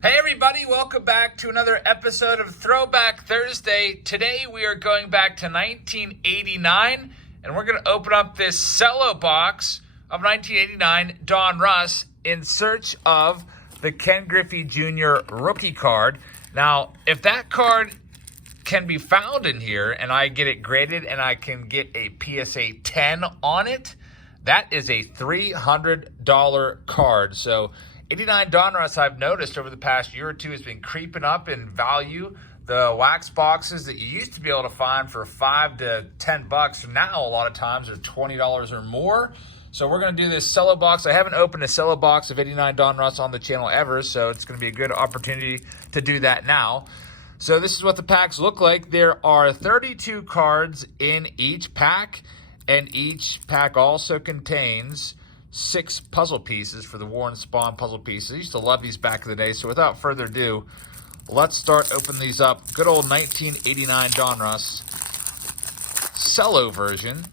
Hey everybody, welcome back to another episode of Throwback Thursday. Today we are going back to 1989 and we're going to open up this cello box of 1989 Donruss in search of the Ken Griffey Jr. rookie card. Now, if that card can be found in here and I get it graded and I can get a PSA 10 on it, that is a $300 card. So 89 Donruss, I've noticed over the past year or two, has been creeping up in value. The wax boxes that you used to be able to find for $5 to $10 now, a lot of times, are $20 or more. So we're going to do this cello box. I haven't opened a cello box of 89 Donruss on the channel ever, so it's going to be a good opportunity to do that now. So this is what the packs look like. There are 32 cards in each pack, and each pack also contains 6 puzzle pieces for the War and Spawn puzzle pieces. I used to love these back in the day, so without further ado, let's start opening these up. Good old 1989 Donruss cello version.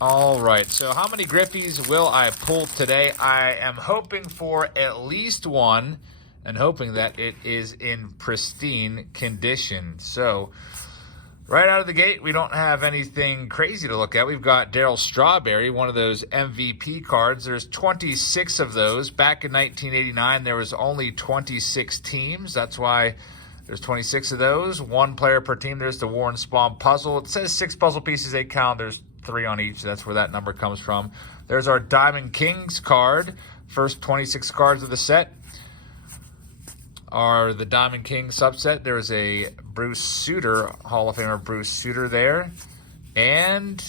All right, so how many Griffies will I pull today? I am hoping for at least one and hoping that it is in pristine condition. So right out of the gate, we don't have anything crazy to look at. We've got Darryl Strawberry, one of those MVP cards. There's 26 of those. Back in 1989, there was only 26 teams. That's why there's 26 of those. 1 player per team. There's the War and Spawn puzzle. It says 6 puzzle pieces, 8 count. There's 3 on each. That's where that number comes from. There's our Diamond Kings card. First 26 cards of the set are the Diamond King subset. There's a Bruce Sutter, Hall of Famer Bruce Sutter there. And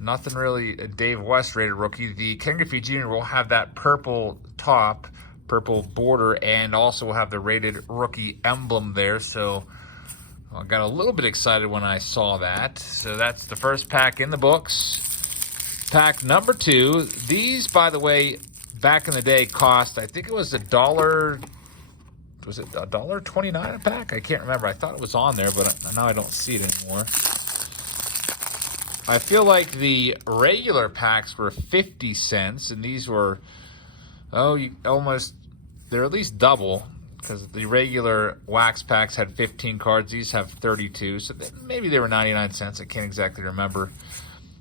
nothing really a Dave West rated rookie. The Ken Griffey Jr. will have that purple top, purple border, and also will have the rated rookie emblem there. So I got a little bit excited when I saw that. So that's the first pack in the books. Pack number 2. These, by the way, back in the day cost, I think it was $1. Was it $1.29 a pack? I can't remember. I thought it was on there, but now I don't see it anymore. I feel like the regular packs were 50 cents, and these were, they're at least double, because the regular wax packs had 15 cards. These have 32, so maybe they were 99 cents. I can't exactly remember.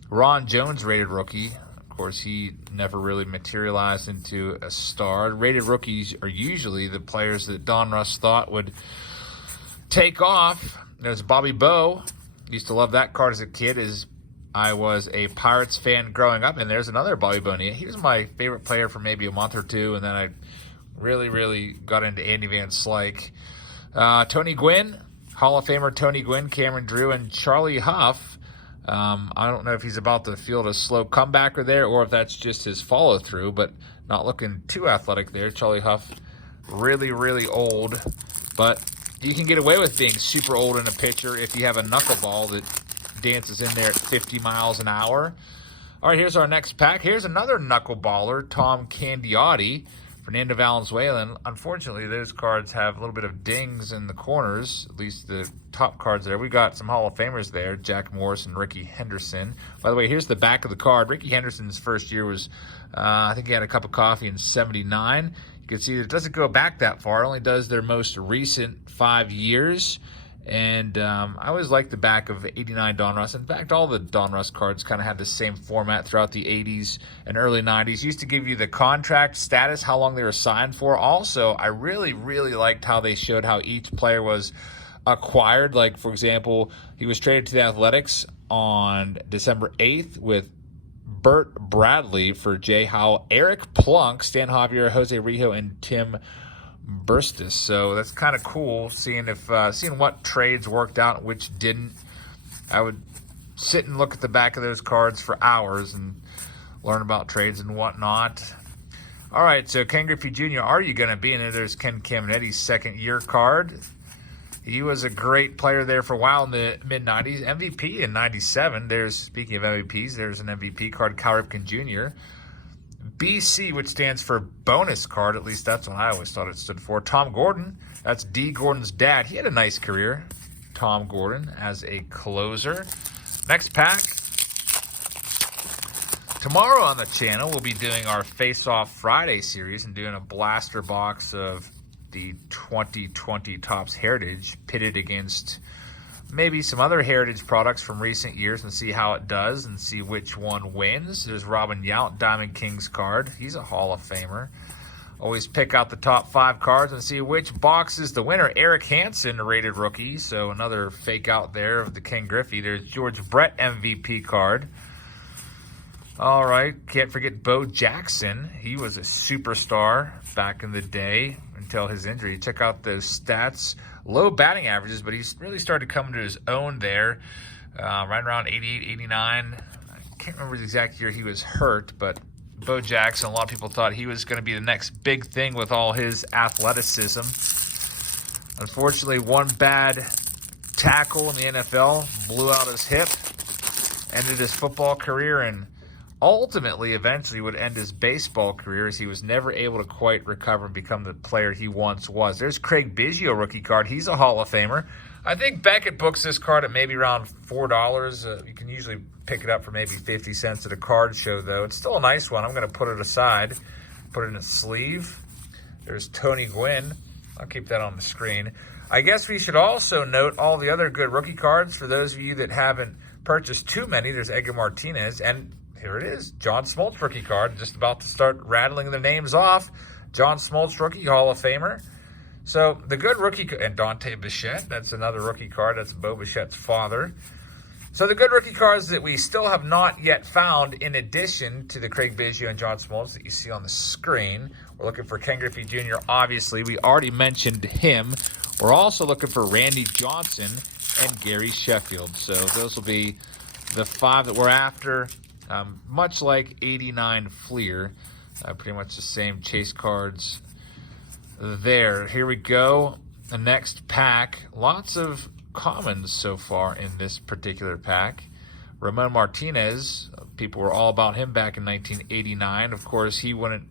Ron Jones rated rookie. Of course, he never really materialized into a star. Rated rookies are usually the players that Donruss thought would take off. There's Bobby Bowe. Used to love that card as a kid, as I was a Pirates fan growing up. And there's another Bobby Bowe. He was my favorite player for maybe a month or two, and then I really got into Andy Van Slyke. Tony Gwynn, Hall of Famer Tony Gwynn, Cameron Drew, and Charlie Huff. I don't know if he's about to field a slow comebacker there or if that's just his follow-through, but not looking too athletic there. Charlie Huff, really old, but you can get away with being super old in a pitcher if you have a knuckleball that dances in there at 50 miles an hour. All right, here's our next pack. Here's another knuckleballer, Tom Candiotti, Fernando Valenzuela. Unfortunately, those cards have a little bit of dings in the corners, at least the top cards there. We got some Hall of Famers there, Jack Morris and Ricky Henderson. By the way, here's the back of the card. Ricky Henderson's first year was, I think he had a cup of coffee in '79. You can see that it doesn't go back that far. It only does their most recent 5 years. And I always liked the back of 89 Donruss. In fact, all the Donruss cards kind of had the same format throughout the 80s and early 90s. Used to give you the contract status, how long they were signed for. Also, I really liked how they showed how each player was acquired. Like, for example, he was traded to the Athletics on December 8th with Burt Bradley for Jay Howell, Eric Plunk, Stan Javier, Jose Rijo, and Tim Burstis. So that's kind of cool seeing what trades worked out and which didn't. I would sit and look at the back of those cards for hours and learn about trades and whatnot. All right, so Ken Griffey Jr., are you going to be in there? There's Ken Caminetti's second year card. He was a great player there for a while in the mid-90s. MVP in 97. Speaking of MVPs, there's an MVP card, Cal Ripken Jr. BC, which stands for bonus card. At least that's what I always thought it stood for. Tom Gordon. That's D. Gordon's dad. He had a nice career, Tom Gordon, as a closer. Next pack. Tomorrow on the channel, we'll be doing our Face Off Friday series and doing a blaster box of the 2020 Topps Heritage pitted against maybe some other Heritage products from recent years and see how it does and see which one wins. There's Robin Yount, Diamond Kings card. He's a Hall of Famer. Always pick out the top 5 cards and see which box is the winner. Eric Hansen, rated rookie, so another fake out there of the Ken Griffey. There's George Brett MVP card. All right, can't forget Bo Jackson. He was a superstar back in the day until his injury. Check out those stats. Low batting averages, but he's really started coming to his own there. Right around 88, 89. I can't remember the exact year he was hurt, but Bo Jackson, a lot of people thought he was going to be the next big thing with all his athleticism. Unfortunately, one bad tackle in the NFL blew out his hip, ended his football career, and ultimately, eventually, would end his baseball career as he was never able to quite recover and become the player he once was. There's Craig Biggio rookie card. He's a Hall of Famer. I think Beckett books this card at maybe around $4. You can usually pick it up for maybe 50 cents at a card show, though. It's still a nice one. I'm going to put it aside, put it in a sleeve. There's Tony Gwynn. I'll keep that on the screen. I guess we should also note all the other good rookie cards. For those of you that haven't purchased too many, there's Edgar Martinez, and here it is, John Smoltz rookie card. Just about to start rattling the names off. John Smoltz rookie, Hall of Famer. So the good rookie, and Dante Bichette, that's another rookie card. That's Bo Bichette's father. So the good rookie cards that we still have not yet found, in addition to the Craig Biggio and John Smoltz that you see on the screen. We're looking for Ken Griffey Jr. Obviously, we already mentioned him. We're also looking for Randy Johnson and Gary Sheffield. So those will be the 5 that we're after. Much like 89 Fleer, pretty much the same chase cards there. Here we go. The next pack. Lots of commons so far in this particular pack. Ramon Martinez, people were all about him back in 1989. Of course, he wouldn't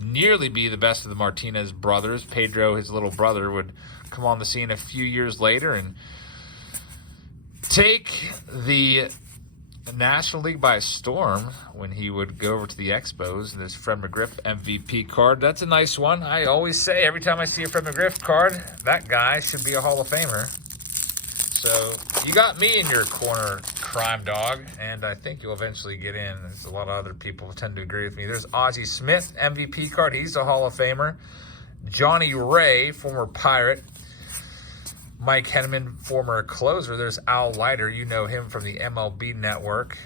nearly be the best of the Martinez brothers. Pedro, his little brother, would come on the scene a few years later and take the National League by storm when he would go over to the Expos. And this Fred McGriff MVP card, that's a nice one. I always say every time I see a Fred McGriff card, that guy should be a Hall of Famer. So you got me in your corner, crime dog, and I think you'll eventually get in. There's a lot of other people who tend to agree with me. There's Ozzie Smith MVP card. He's a Hall of Famer. Johnny Ray, former Pirate. Mike Henneman, former closer. There's Al Leiter. You know him from the MLB Network,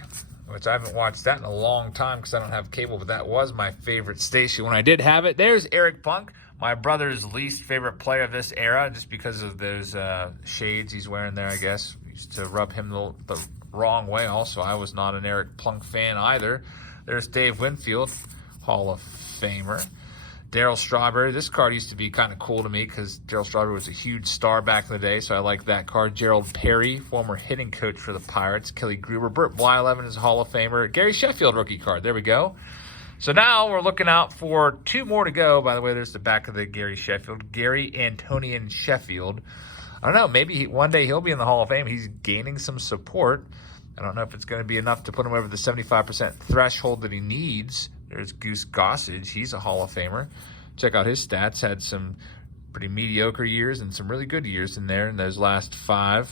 which I haven't watched that in a long time because I don't have cable, but that was my favorite station when I did have it. There's Eric Plunk, my brother's least favorite player of this era, just because of those shades he's wearing there, I guess. Used to rub him the wrong way. Also, I was not an Eric Plunk fan either. There's Dave Winfield, Hall of Famer. Darryl Strawberry. This card used to be kind of cool to me because Darryl Strawberry was a huge star back in the day, so I like that card. Gerald Perry, former hitting coach for the Pirates. Kelly Gruber. Burt Blyleven is a Hall of Famer. Gary Sheffield rookie card. There we go. So now we're looking out for 2 more to go. By the way, there's the back of the Gary Sheffield. Gary Antonian Sheffield. I don't know. Maybe one day he'll be in the Hall of Fame. He's gaining some support. I don't know if it's going to be enough to put him over the 75% threshold that he needs. There's Goose Gossage. He's a Hall of Famer. Check out his stats. Had some pretty mediocre years and some really good years in there in those last 5.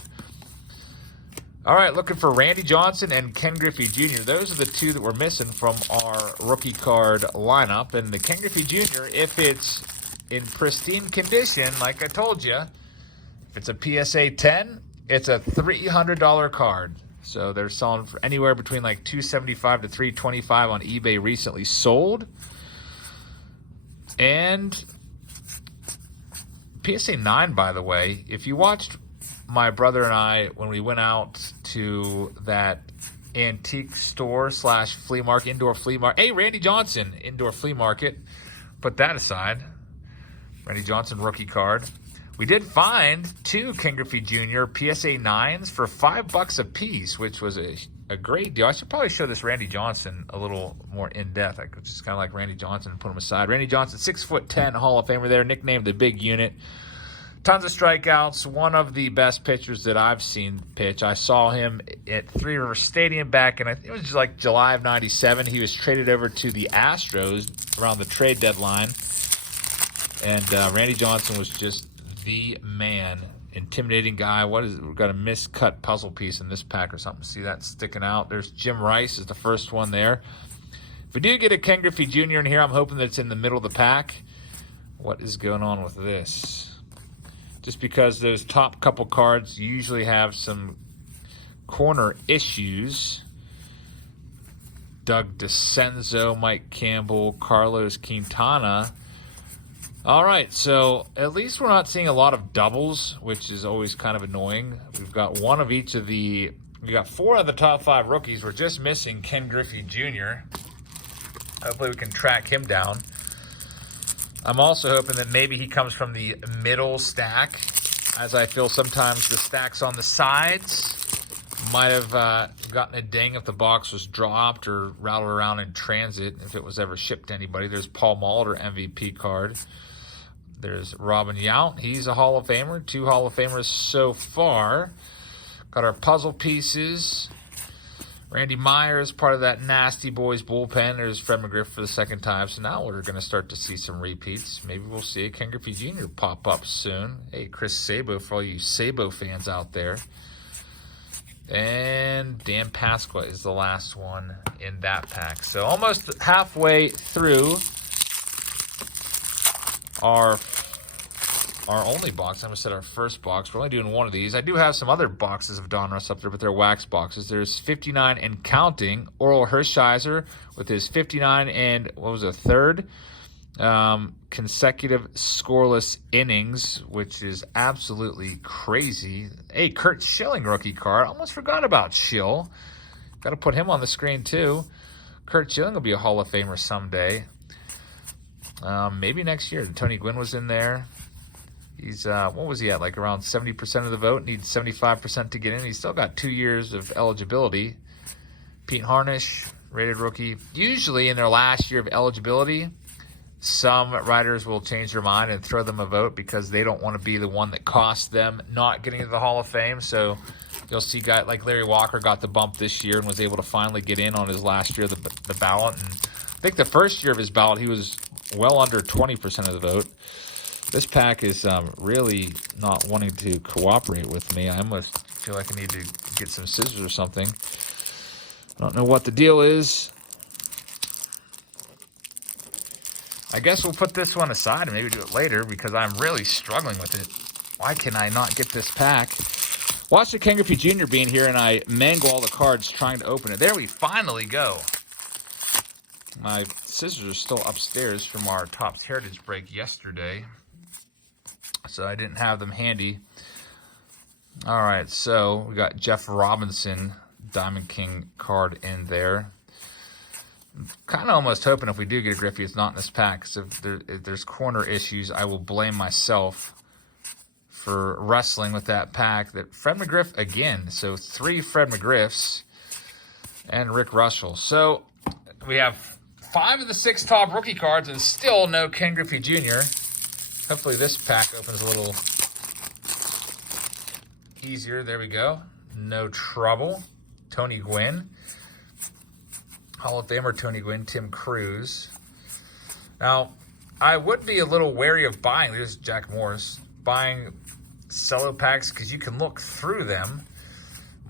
All right, looking for Randy Johnson and Ken Griffey Jr. Those are the 2 that we're missing from our rookie card lineup. And the Ken Griffey Jr., if it's in pristine condition, like I told you, if it's a PSA 10, it's a $300 card. So they're selling for anywhere between like $275 to $325 on eBay recently sold. And PSA 9, by the way, if you watched my brother and I when we went out to that antique store / flea market, indoor flea market. Hey, Randy Johnson, indoor flea market. Put that aside. Randy Johnson rookie card. We did find 2 Ken Griffey Jr. PSA 9s for $5 a piece, which was a great deal. I should probably show this Randy Johnson a little more in depth. I could just kind of like Randy Johnson and put him aside. Randy Johnson, 6'10", Hall of Famer there, nicknamed the Big Unit. Tons of strikeouts. One of the best pitchers that I've seen pitch. I saw him at Three River Stadium back in, I think it was like July of '97. He was traded over to the Astros around the trade deadline. And Randy Johnson was just the man. Intimidating guy. What is it? We've got a miscut puzzle piece in this pack or something. See that sticking out? There's Jim Rice is the first one there. If we do get a Ken Griffey Jr. in here, I'm hoping that it's in the middle of the pack. What is going on with this? Just because those top couple cards usually have some corner issues. Doug DeCenzo, Mike Campbell, Carlos Quintana. All right, so at least we're not seeing a lot of doubles, which is always kind of annoying. We've got one of each of we got 4 of the top 5 rookies. We're just missing Ken Griffey Jr. Hopefully we can track him down. I'm also hoping that maybe he comes from the middle stack, as I feel sometimes the stacks on the sides might have gotten a ding if the box was dropped or rattled around in transit, if it was ever shipped to anybody. There's Paul Molitor MVP card. There's Robin Yount. He's a Hall of Famer. 2 Hall of Famers so far. Got our puzzle pieces. Randy Myers, part of that Nasty Boys bullpen. There's Fred McGriff for the second time. So now we're going to start to see some repeats. Maybe we'll see a Ken Griffey Jr. pop up soon. Hey, Chris Sabo for all you Sabo fans out there. And Dan Pasqua is the last one in that pack. So almost halfway through our only box. I almost said our first box. We're only doing one of these. I do have some other boxes of Donruss up there, but they're wax boxes. There's 59 and counting. Oral Hershiser with his 59 and what was a third consecutive scoreless innings, which is absolutely crazy. Hey, Kurt Schilling rookie card. Almost forgot about Schill. Got to put him on the screen too. Kurt Schilling will be a Hall of Famer someday. Maybe next year. Tony Gwynn was in there. He's, what was he at? Like around 70% of the vote. Needs 75% to get in. He's still got 2 years of eligibility. Pete Harnish, rated rookie. Usually in their last year of eligibility, some writers will change their mind and throw them a vote because they don't want to be the one that costs them not getting into the Hall of Fame. So you'll see guys like Larry Walker got the bump this year and was able to finally get in on his last year of the ballot. And I think the first year of his ballot, he was well under 20% of the vote. This pack is really not wanting to cooperate with me. I almost feel like I need to get some scissors or something. I don't know what the deal is. I guess we'll put this one aside and maybe do it later because I'm really struggling with it. Why can I not get this pack? Watch the Ken Griffey Jr. being here and I mangle all the cards trying to open it. There we finally go. My scissors are still upstairs from our Topps Heritage break yesterday, so I didn't have them handy. All right, so we got Jeff Robinson Diamond King card in there. Kind of almost hoping if we do get a Griffey, it's not in this pack. So if there's corner issues, I will blame myself for wrestling with that pack. That Fred McGriff again. So 3 Fred McGriffs and Rick Russell. So we have 5 of the 6 top rookie cards and still no Ken Griffey Jr. Hopefully this pack opens a little easier. There we go. No trouble. Tony Gwynn. Hall of Famer Tony Gwynn, Tim Cruz. Now, I would be a little wary of buying, there's Jack Morris, buying cello packs because you can look through them.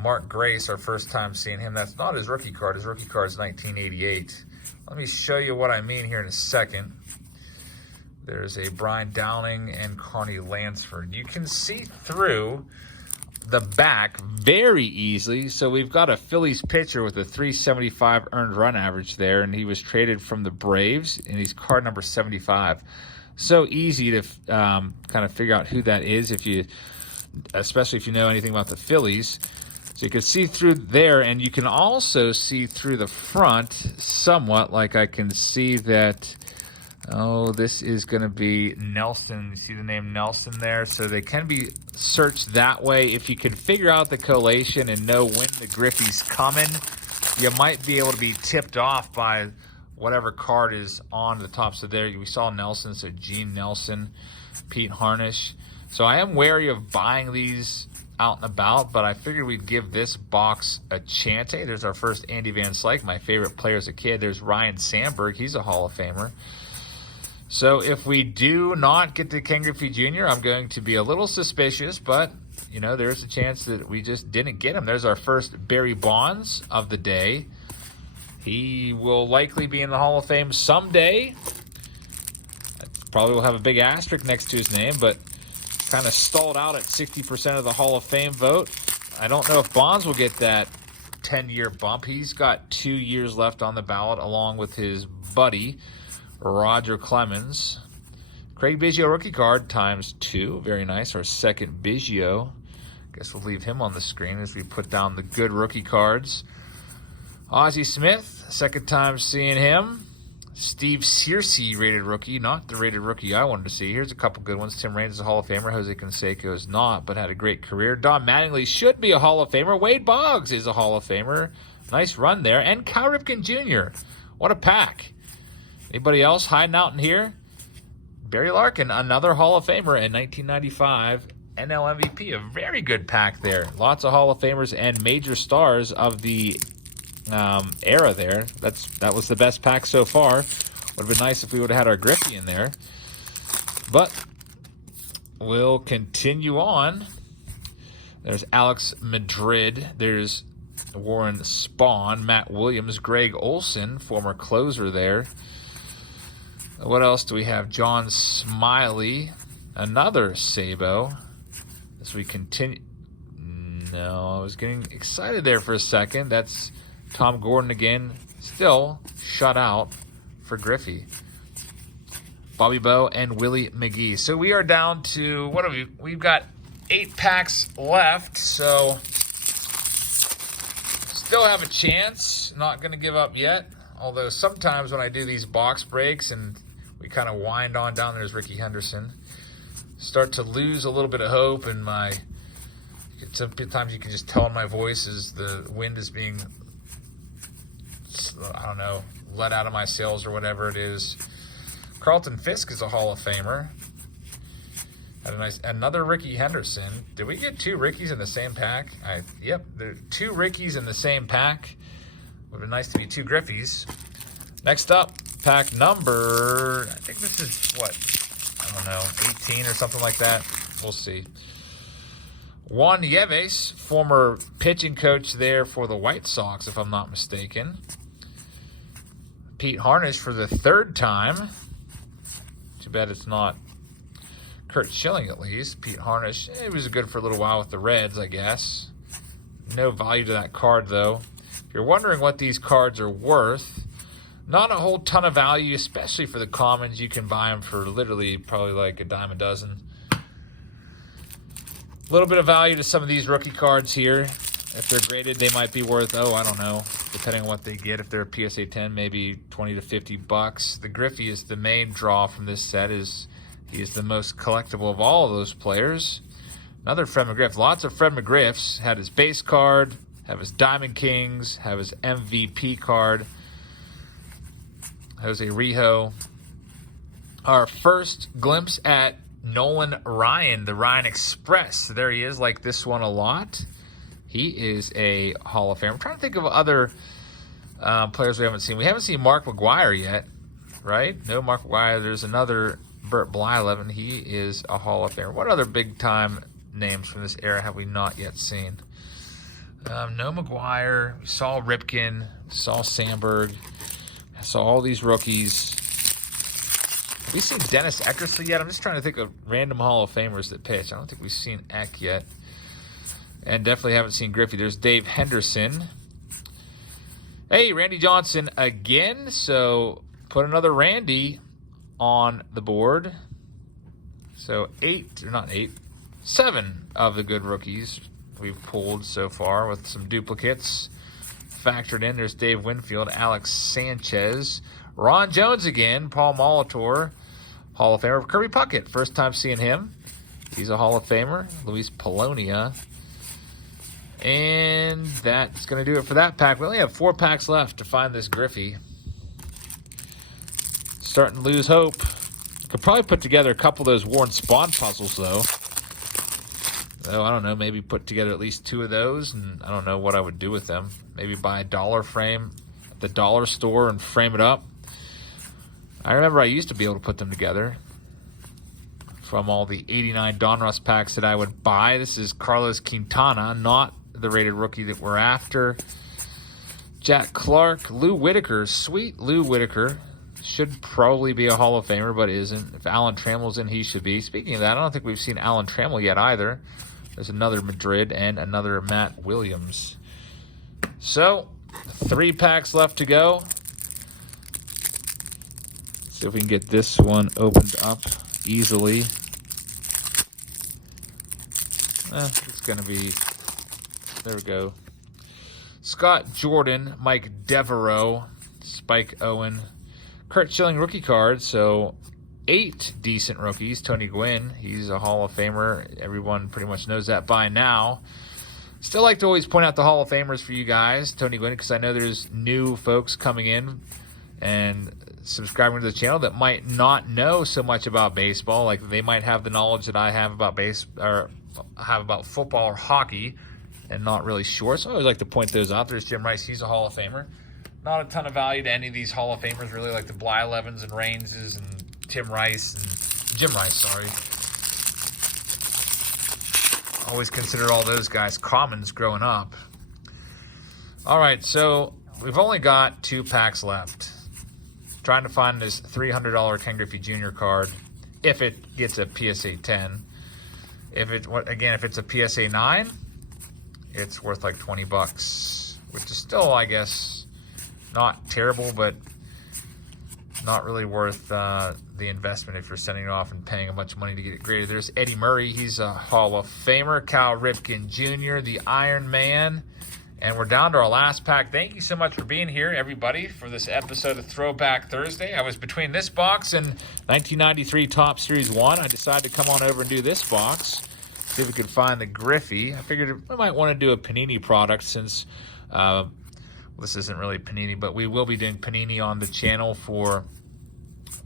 Mark Grace, our first time seeing him. That's not his rookie card. His rookie card is 1988. Let me show you what I mean here in a second. There's a Brian Downing and Connie Lansford. You can see through the back very easily. So we've got a Phillies pitcher with a 375 earned run average there, and he was traded from the Braves, and he's card number 75. So easy to kind of figure out who that is, especially if you know anything about the Phillies. So you can see through there, and you can also see through the front somewhat. Like I can see that. Oh, this is going to be Nelson. You see the name Nelson there? So they can be searched that way. If you can figure out the collation and know when the Griffey's coming, you might be able to be tipped off by whatever card is on the top. So there we saw Nelson, so Gene Nelson, Pete Harnish. So I am wary of buying these out and about, but I figured we'd give this box a chance. Hey, there's our first Andy Van Slyke, my favorite player as a kid. There's Ryan Sandberg. He's a Hall of Famer. So if we do not get to Ken Griffey Jr., I'm going to be a little suspicious, but, you know, there's a chance that we just didn't get him. There's our first Barry Bonds of the day. He will likely be in the Hall of Fame someday. Probably will have a big asterisk next to his name, but kind of stalled out at 60% of the Hall of Fame vote. I don't know if Bonds will get that 10-year bump. He's got 2 years left on the ballot, along with his buddy, Roger Clemens. Craig Biggio rookie card ×2. Very nice. Our second Biggio. Guess we'll leave him on the screen as we put down the good rookie cards. Ozzie Smith, second time seeing him. Steve Searcy, rated rookie, not the rated rookie I wanted to see. Here's a couple good ones. Tim Raines is a Hall of Famer. Jose Canseco is not, but had a great career. Don Mattingly should be a Hall of Famer. Wade Boggs is a Hall of Famer. Nice run there. And Cal Ripken Jr. What a pack. Anybody else hiding out in here? Barry Larkin, another Hall of Famer in 1995. NL MVP, a very good pack there. Lots of Hall of Famers and major stars of the era there. That was the best pack so far. Would have been nice if we would have had our Griffey in there. But we'll continue on. There's Alex Madrid. There's Warren Spahn, Matt Williams, Greg Olson, former closer there. What else do we have? John Smiley, another Sabo. As we continue. No, I was getting excited there for a second. That's Tom Gordon again, still shut out for Griffey. Bobby Bowe and Willie McGee. So we are down to, what have we? We've got 8 packs left, so still have a chance. Not going to give up yet. Although sometimes when I do these box breaks and we kind of wind on down, there's Ricky Henderson, start to lose a little bit of hope, and sometimes you can just tell in my voice as the wind is being, I don't know, let out of my sails or whatever it is. Carlton Fisk is a Hall of Famer. Had another Ricky Henderson. Did we get 2 Rickies in the same pack? Yep, there are 2 Rickies in the same pack. Would have been nice to be 2 Griffies. Next up, pack number, I think this is what, I don't know, 18 or something like that. We'll see. Juan Nieves, former pitching coach there for the White Sox, if I'm not mistaken. Pete Harnish for the 3rd time. Too bad it's not Kurt Schilling, at least. Pete Harnish, he was good for a little while with the Reds, I guess. No value to that card, though. If you're wondering what these cards are worth, not a whole ton of value, especially for the commons. You can buy them for literally probably like a dime a dozen. A little bit of value to some of these rookie cards here. If they're graded, they might be worth, I don't know, depending on what they get. If they're a PSA 10, maybe 20 to 50 bucks. The Griffey is the main draw from this set. He is the most collectible of all of those players. Another Fred McGriff. Lots of Fred McGriffs. Had his base card, have his Diamond Kings, have his MVP card. Jose Rijo. Our first glimpse at Nolan Ryan, the Ryan Express. There he is, like this one a lot. He is a Hall of Famer. I'm trying to think of other players we haven't seen. We haven't seen Mark McGwire yet, right? No Mark McGwire. There's another Burt Blyleven. He is a Hall of Famer. What other big-time names from this era have we not yet seen? No McGwire. We saw Ripken. We saw Sandberg. I saw all these rookies. Have we seen Dennis Eckersley yet? I'm just trying to think of random Hall of Famers that pitch. I don't think we've seen Eck yet. And definitely haven't seen Griffey. There's Dave Henderson. Hey, Randy Johnson again. So put another Randy on the board. So 7 of the good rookies we've pulled so far with some duplicates factored in. There's Dave Winfield, Alex Sanchez, Ron Jones again, Paul Molitor, Hall of Famer. Kirby Puckett, first time seeing him. He's a Hall of Famer. Luis Polonia. And that's going to do it for that pack. We only have 4 packs left to find this Griffey. Starting to lose hope. Could probably put together a couple of those Warren Spahn puzzles, though. So I don't know, maybe put together at least 2 of those, and I don't know what I would do with them. Maybe buy a dollar frame at the dollar store and frame it up. I remember I used to be able to put them together from all the 89 Donruss packs that I would buy. This is Carlos Quintana, not the rated rookie that we're after. Jack Clark, Lou Whitaker, sweet Lou Whitaker. Should probably be a Hall of Famer, but isn't. If Alan Trammell's in, he should be. Speaking of that, I don't think we've seen Alan Trammell yet either. There's another Madrid and another Matt Williams. So, 3 packs left to go. See if we can get this one opened up easily. It's going to be... There we go. Scott Jordan, Mike Devereaux, Spike Owen, Kurt Schilling rookie card. So 8 decent rookies. Tony Gwynn, he's a Hall of Famer. Everyone pretty much knows that by now. Still like to always point out the Hall of Famers for you guys, Tony Gwynn, because I know there's new folks coming in and subscribing to the channel that might not know so much about baseball. Like they might have the knowledge that I have about have about football or hockey, and not really sure. So I always like to point those out. There's Jim Rice. He's a Hall of Famer. Not a ton of value to any of these Hall of Famers, really, like the Blylevens and Rainses and Tim Rice and Jim Rice, sorry. Always considered all those guys commons growing up. All right, so we've only got 2 packs left. Trying to find this $300 Ken Griffey Jr. card, if it gets a PSA 10. If it's a PSA 9, it's worth like 20 bucks, which is still, I guess, not terrible, but not really worth the investment if you're sending it off and paying a bunch of money to get it graded. There's Eddie Murray. He's a Hall of Famer. Cal Ripken Jr., the Iron Man. And we're down to our last pack. Thank you so much for being here, everybody, for this episode of Throwback Thursday. I was between this box and 1993 Topps Series 1. I decided to come on over and do this box. See if we could find the Griffey. I figured we might want to do a Panini product since this isn't really Panini, but we will be doing Panini on the channel for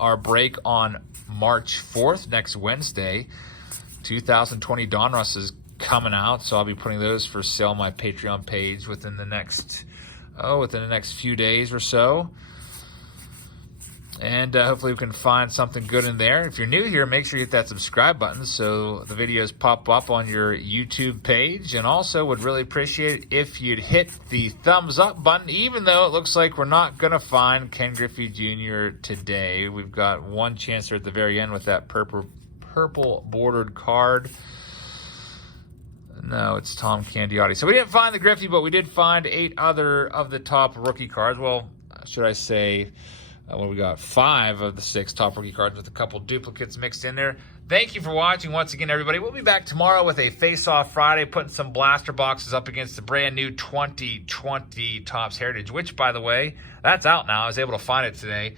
our break on March 4th, next Wednesday. 2020 Donruss is coming out, so I'll be putting those for sale on my Patreon page within the next few days or so. And hopefully we can find something good in there. If you're new here, make sure you hit that subscribe button so the videos pop up on your YouTube page. And also would really appreciate it if you'd hit the thumbs up button, even though it looks like we're not going to find Ken Griffey Jr. today. We've got one chance there at the very end with that purple bordered card. No, it's Tom Candiotti. So we didn't find the Griffey, but we did find 8 other of the top rookie cards. Well, should I say... we got 5 of the 6 top rookie cards with a couple duplicates mixed in there. Thank you for watching once again, everybody. We'll be back tomorrow with a Face-Off Friday, putting some blaster boxes up against the brand new 2020 Topps Heritage, which, by the way, that's out now. I was able to find it today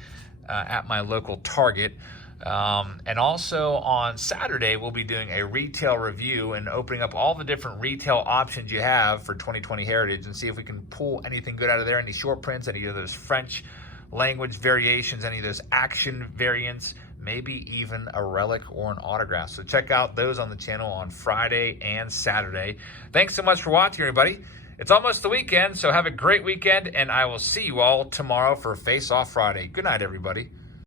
at my local Target. And also on Saturday, we'll be doing a retail review and opening up all the different retail options you have for 2020 Heritage and see if we can pull anything good out of there, any short prints, any of those French language variations, any of those action variants, maybe even a relic or an autograph. So check out those on the channel on Friday and Saturday. Thanks so much for watching, everybody. It's almost the weekend, so have a great weekend, and I will see you all tomorrow for Face Off Friday. Good night, everybody.